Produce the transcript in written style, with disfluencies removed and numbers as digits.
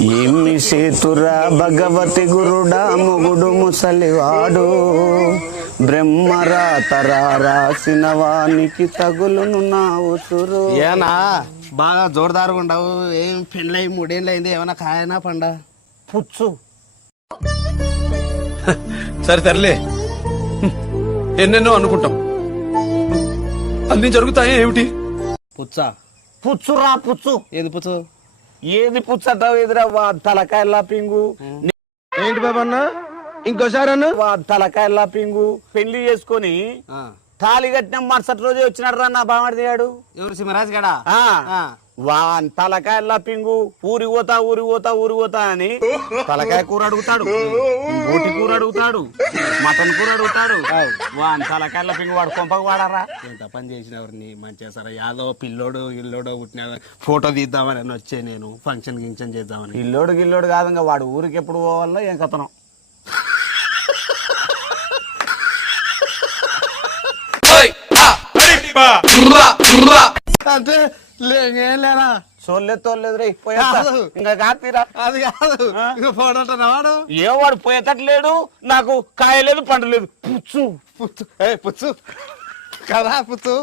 ఏమి సేతురా భగవతి గురుడా ముగుడు ముసలివాడు బ్రహ్మరాతరా రాసిన వానికి తగులును నా ఉసురు. ఏనా బాగా జోరుదారుగా ఉండవు. ఏం పెళ్ళై 3 ఏళ్ళు అయింది, ఏమన్నా కాయనా పండ పుచ్చు సరే తరలే, ఎన్నెన్నో అనుకుంటాం, అన్ని జరుగుతాయి ఏమిటి? పుచ్చా పుచ్చురా పుచ్చు. ఏది పుచ్చు? ఏది పుచ్చటావు ఎదురా తలకాయల్లా పింగు. ఏంటి బాబా అన్న, ఇంకోసారి అన్న. తలకాయల్లా పింగు పెళ్లి చేసుకొని తాళి కట్టిన మరుసటి రోజే వచ్చినాడు రా నా బామడి దిగాడు. ఎవరు సింహరాజ్ గడా? వాన్ తలకాయల్లా పింగు ఊరి పోతా అని తలకాయ కూర అడుగుతాడు, బోటి కూర అడుగుతాడు, మటన్ కూర అడుగుతాడు. వాన్ తలకాయల్లా పింగు వాడు కొంపకు వాడారా. ఎంత పని చేసినవరిని మంచిగా సరే, యాదో పిల్లోడు గిల్లోడో పుట్టిన ఫోటో తీద్దామని వచ్చే నేను ఫంక్షన్ గింక్షన్ చేద్దామని. గిల్లోడు కాదు, ఇంకా వాడు ఊరికి ఎప్పుడు పోవాలో ఏం కథనం. అంటే లేనా తోలేదు రే ఇంకా కాపీరా. అది కాదు, ఇంకా ఫోటో వాడు ఏ వాడు పోయేటట్లేడు, నాకు కాయలేదు పండు లేదు. పుచ్చు పుచ్చు పుచ్చు కదా పుచ్చు.